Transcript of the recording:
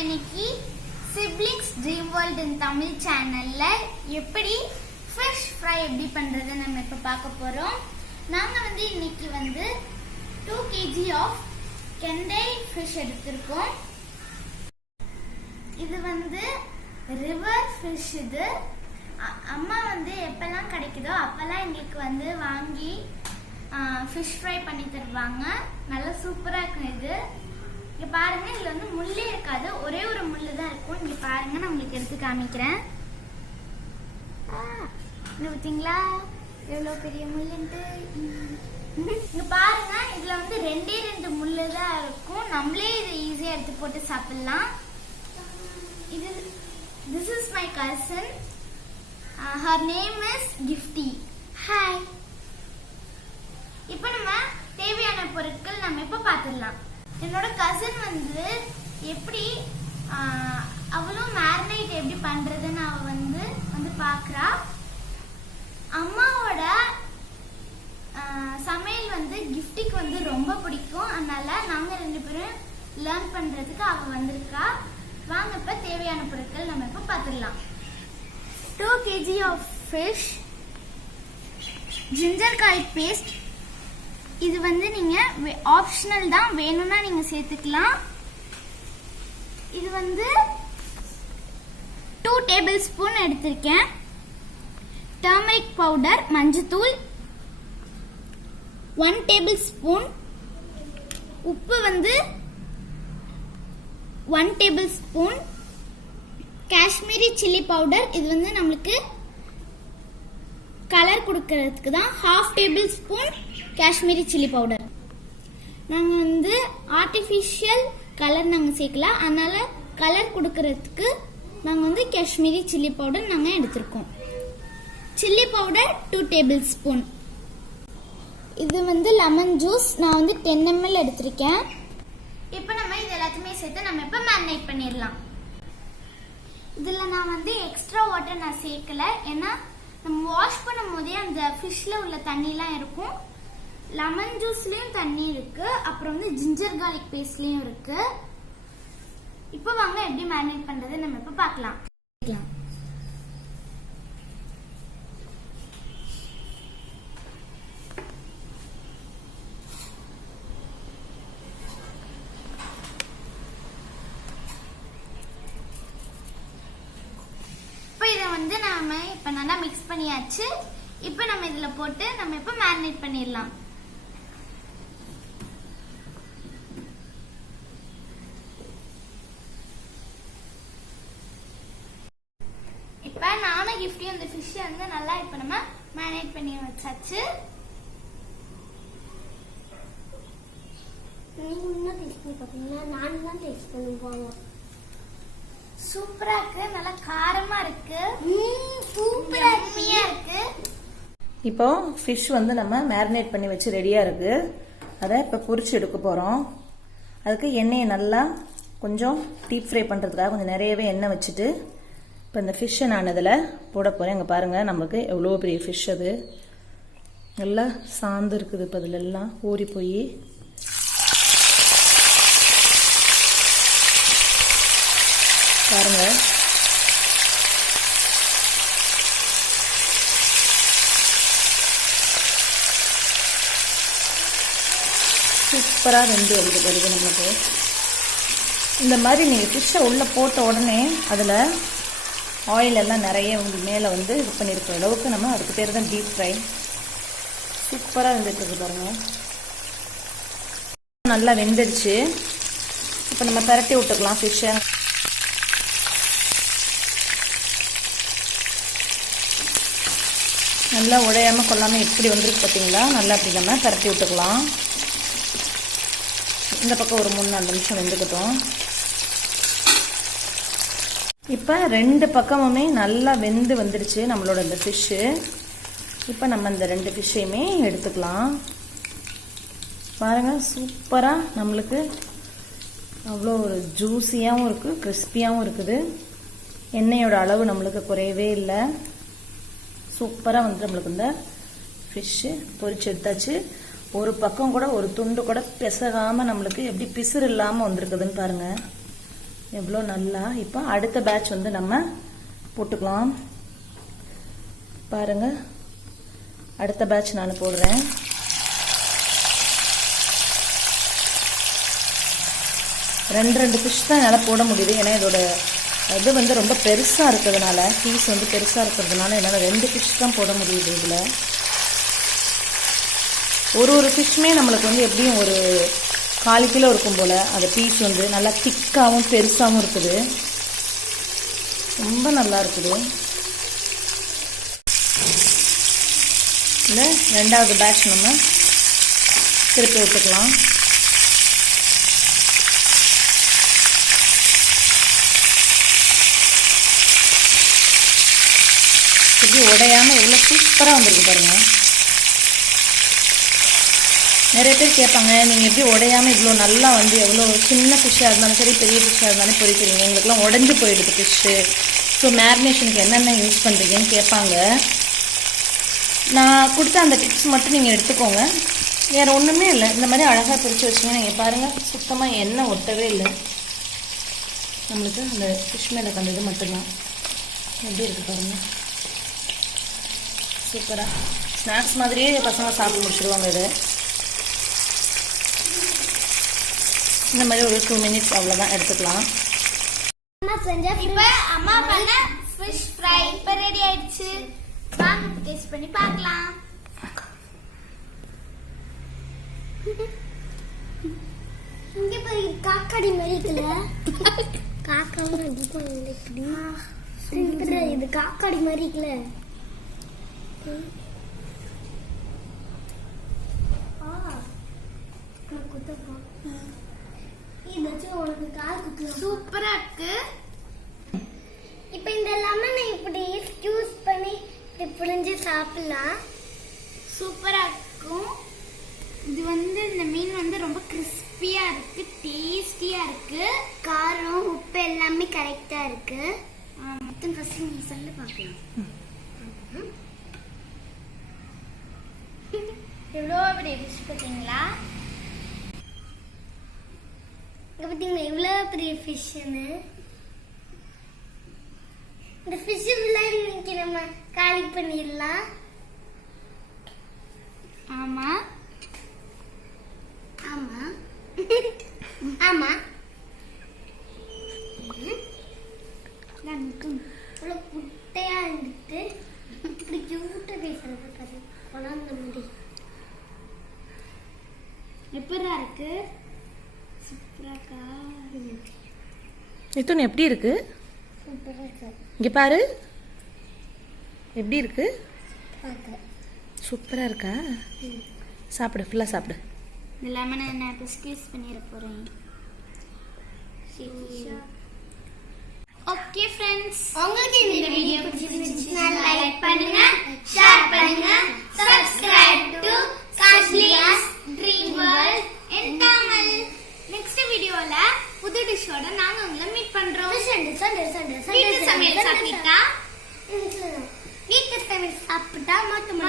இன்னைக்கு siblings dream world in Tamil சேனல்ல எப்படி ஃபிஷ் ஃப்ரை எப்படி பண்றது நம்ம இப்ப பார்க்க போறோம். நாங்க இன்னைக்கு 2 kg ஆஃப் கெண்டை ஃபிஷ் எடுத்திருக்கோம். இது ரிவர் ஃபிஷ். இது அம்மா எப்பெல்லாம் கிடைக்குதோ அப்பெல்லாம் எங்களுக்கு வாங்கி ஃபிஷ் ஃப்ரை பண்ணி தருவாங்க. நல்லா சூப்பரா இருக்கும். இது இங்க பாருங்க, இதுல முள்ளே இருக்காது, ஒரே ஒரு முள்ளு தான் இருக்கும். இங்க பாருங்க, நான் உங்களுக்கு எடுத்து காமிக்கிறேன். பார்த்தீங்களா எவ்வளவு பெரிய முள்ளுன்ட்டு. இங்க பாருங்க, இதுல ரெண்டே 2 முள்ளு தான் இருக்கும். நம்மளே இதை ஈஸியா எடுத்து போட்டு சாப்பிடலாம். இது this is my cousin. Her name is GIFT. Hi. இப்போ நம்ம தேவையான பொருட்கள் நம்ம இப்ப பார்த்துடலாம். என்னோட கசின் எப்படி அவளும் மேரினேட் எப்படி பண்றதுன்னு அவ பாக்குறா. அம்மாவோட சமையல் கிஃப்டிக்கு ரொம்ப பிடிக்கும். அதனால நாங்க 2 பேரும் லேர்ன் பண்றதுக்கு அவ வந்திருக்கா. வாங்க இப்ப தேவையான பொருட்கள் நம்ம இப்ப பார்த்துடலாம். 2 kg of fish, ginger garlic paste. இது நீங்க ஆப்ஷனல் தான், வேணும்னா நீங்க சேர்த்துக்கலாம். இது 2 டேபிள் ஸ்பூன் எடுத்திருக்கேன். டர்மரிக் பவுடர், மஞ்சத்தூள் 1 டேபிள் ஸ்பூன். உப்பு 1 tablespoon. Kashmiri chilli powder, இது நம்மளுக்கு கலர் கொடுக்கிறதுக்கு தான். 1/2 tablespoon Kashmiri chilli powder. நாங்க ஆர்டிபிஷியல் கலர் நாங்க சேர்க்கலாம். அதனால கலர் கொடுக்கிறதுக்கு நாங்க காஷ்மீரி சில்லி பவுடர் நாங்க எடுத்திருக்கோம். Chilli powder 2 table spoon. இது லெமன் ஜூஸ். நான் 10 ml எடுத்திருக்கேன். இப்போ நம்ம இது எல்லாத்தையுமே சேர்த்து நம்ம இப்ப மேரினேட் பண்ணிடலாம். இதுல நான் எக்ஸ்ட்ரா வாட்டர் நான் சேர்க்கல. ஏன்னா நம்ம வாஷ் பண்ணும் போதே அந்த ஃபிஷ்ல உள்ள தண்ணிலாம் இருக்கும். லெமன் ஜூஸ்லயும் தண்ணி இருக்கு, அப்புறம் ஜிஞ்சர் garlic பேஸ்ட்லயும் இருக்கு. இப்போ வாங்க எப்படி மேரினேட் பண்றது நம்ம இப்ப பார்க்கலாம். இப்போ இதை நாம இப்ப நல்லா மிக்ஸ் பண்ணியாச்சு. இப்போ நம்ம இதுல போட்டு நம்ம இப்ப மேரினேட் பண்ணிடலாம். இப்ப நானும் கிஃப்டி அந்த ஃபிஷ் நல்லா இப்ப நம்ம மேரினேட் பண்ணி வச்சாச்சு. சூப்பரா இருக்கு, நல்லா காரமா இருக்கு, சூப்பரா இருக்கு. இப்போ ஃபிஷ் நம்ம மேரினேட் பண்ணி வச்சு ரெடியா இருக்கு. அதை இப்ப பொரிச்சு எடுக்க போறோம். அதுக்கு எண்ணெயை நல்லா கொஞ்சம் டீப் ஃப்ரை பண்றதுக்காக கொஞ்சம் நிறையவே எண்ணெய் வச்சுட்டு இப்போ இந்த ஃபிஷ்ஷை நான் இதில் போட போறேன். இங்கே பாருங்க, நமக்கு எவ்வளோ பெரிய ஃபிஷ். அது நல்லா சாந்து இருக்குது. இப்போ அதில் எல்லாம் ஊறி போய் பாருங்க. சூப்பராக வெந்து வருது நமக்கு. இந்த மாதிரி நீங்கள் ஃபிஷ்ஷை உள்ளே போட்ட உடனே அதில் ஆயில் எல்லாம் நிறைய மேலே இது பண்ணியிருக்கிற அளவுக்கு நம்ம அதுக்கு பேர் தான் டீப் ஃப்ரை. சூப்பராக வெந்துட்டு இருக்கு பாருங்க. நல்லா வெந்துடுச்சு. இப்போ நம்ம பரட்டி விட்டுக்கலாம் ஃபிஷ்ஷை. நல்லா உடையாம கொள்ளாமல் எப்படி வந்துருக்கு பார்த்தீங்களா. நல்லா அப்படி நம்ம பரட்டி விட்டுக்கலாம். இந்த பக்கம் ஒரு 3-4 நிமிஷம் வெந்துக்கட்டும். இப்போ 2 பக்கமுமே நல்லா வெந்து வந்துடுச்சு நம்மளோட இந்த ஃபிஷ்ஷு. இப்போ நம்ம இந்த 2 ஃபிஷ்ஷையுமே எடுத்துக்கலாம். பாருங்க, சூப்பராக நம்மளுக்கு அவ்வளோ ஒரு ஜூஸியாகவும் இருக்குது, கிறிஸ்பியாகவும் இருக்குது. எண்ணெயோட அளவு நம்மளுக்கு குறையவே இல்லை. சூப்பராக நம்மளுக்கு இந்த ஃபிஷ்ஷு பொரிச்சு எடுத்தாச்சு. ஒரு பக்கம் கூட ஒரு துண்டு கூட பிசகாமல் நம்மளுக்கு எப்படி பிசுறு இல்லாமல் வந்திருக்குதுன்னு பாருங்கள். எவ்வளோ நல்லா. இப்போ அடுத்த பேட்ச் வந்து நம்ம போட்டுக்கலாம். பாருங்க, அடுத்த பேட்ச் நான் போடுறேன். ரெண்டு ஃபிஷ் தான் என்னால் போட முடியுது. ஏன்னா இதோட இது வந்து ரொம்ப பெருசாக இருக்கிறதுனால, பீஸ் வந்து பெருசாக இருக்கிறதுனால என்னால் 2 ஃபிஷ் தான் போட முடியுது. இதில் ஒரு ஃபிஷ்ஷுமே நம்மளுக்கு வந்து எப்படியும் ஒரு 1/4 கிலோ இருக்கும் போல். அந்த பீஸ் வந்து நல்லா திக்காகவும் பெருசாகவும் இருக்குது. ரொம்ப நல்லா இருக்குது. இந்த 2வது பேட்ச் நம்ம திருப்பி விட்டுக்கலாம். இப்படி உடையாமல் எவ்வளோ சூப்பராக வந்திருக்கு பாருங்கள். நிறைய பேர் கேட்பாங்க, நீங்கள் எப்படி உடையாமல் இவ்வளோ நல்லா வந்து எவ்வளோ சின்ன ஃபிஷ்ஷாக இருந்தாலும் சரி பெரிய ஃபிஷ்ஷாக இருந்தாலும் பொரிக்கிறீங்க, எங்களுக்குலாம் உடஞ்சி போயிடுது ஃபிஷ்ஷு. ஸோ மேரினேஷனுக்கு என்னென்ன யூஸ் பண்ணுறீங்கன்னு கேட்பாங்க. நான் கொடுத்த அந்த டிப்ஸ் மட்டும் நீங்கள் எடுத்துக்கோங்க. வேறு ஒன்றுமே இல்லை. இந்த மாதிரி அழகாக பிரித்து வச்சிங்கன்னா நீங்கள் பாருங்கள், சுத்தமாக எண்ணெய் ஒட்டவே இல்லை. நம்மளுக்கு அந்த ஃபிஷ் மேலே கண்டது மட்டும்தான். எப்படி இருக்குது பாருங்கள், சூப்பராக. ஸ்நாக்ஸ் மாதிரியே பசங்க சாப்பிட்டு முடிச்சிடுவாங்க. இது இந்த மாதிரி ஒரு 2 மினிட்ஸ் அவ்வளோதான் எடுத்துக்கலாம். இப்போ அம்மா பண்ண ஃபிஷ் ஃப்ரை இப்போ ரெடி ஆயிடுச்சு. வாங்க டேஸ்ட் பண்ணி பார்க்கலாம். இங்க போய் காக்காடி மாதிரி இருக்குல்ல, காக்காவும் அடிக்கும் இப்படி. இது காக்காடி மாதிரி இருக்குல்ல. சூப்பரா இருக்கு. இப்ப இந்த லெமனை இப்படி ஜூஸ் பண்ணி புழிஞ்சு சாப்பிடலாம். சூப்பரா இருக்கும். இது வந்து இந்த மீன் வந்து ரொம்ப கிறிஸ்பியா இருக்கு, டேஸ்டியா இருக்கு. காரம் உப்பு எல்லாமே கரெக்டா இருக்கு. மொத்தம் ஃபர்ஸ்ட் நீ சொல்லி பார்க்கலாம். எவ்வளோ பெரிய ஃபிஷ் பார்த்தீங்களா? பார்த்தீங்களா எவ்வளோ பெரிய ஃபிஷ்ஷுன்னு. இந்த ஃபிஷ் ஃபுல்லாக இன்னைக்கு நம்ம காலி பண்ணிடலாம். ஆமா ஆமா ஆமா. இவ்வளோ குட்டையா இருந்துட்டு இப்படி கியூட்டா பேசுறது பாரு, குழந்தை முடி. எப்படா இருக்கு? சூப்பராக்கா. மிதுன் எப்படி இருக்கு? சூப்பரா இருக்கு. இங்கே பாரு, எப்படி இருக்கு? பார்க்க சூப்பராக இருக்கா? சாப்பிடு, ஃபுல்லாக சாப்பிடு. இந்த லெமனை நான் இப்போ ஸ்க்வீஸ் பண்ணிட போகிறேன். ஓகே ஃப்ரெண்ட்ஸ், உங்களுக்கு இந்த வீடியோ பிடிச்சிருந்துச்சுன்னா லைக் பண்ணுங்க, ஷேர் பண்ணுங்க, subscribe to Kashlia's dream world in Tamil. Next வீடியோல புது டிஷ்ஷோட நாங்க உங்களை மீட் பண்றோம். வீட்டு சமையல் சாப்பிட்டா மொத்தமா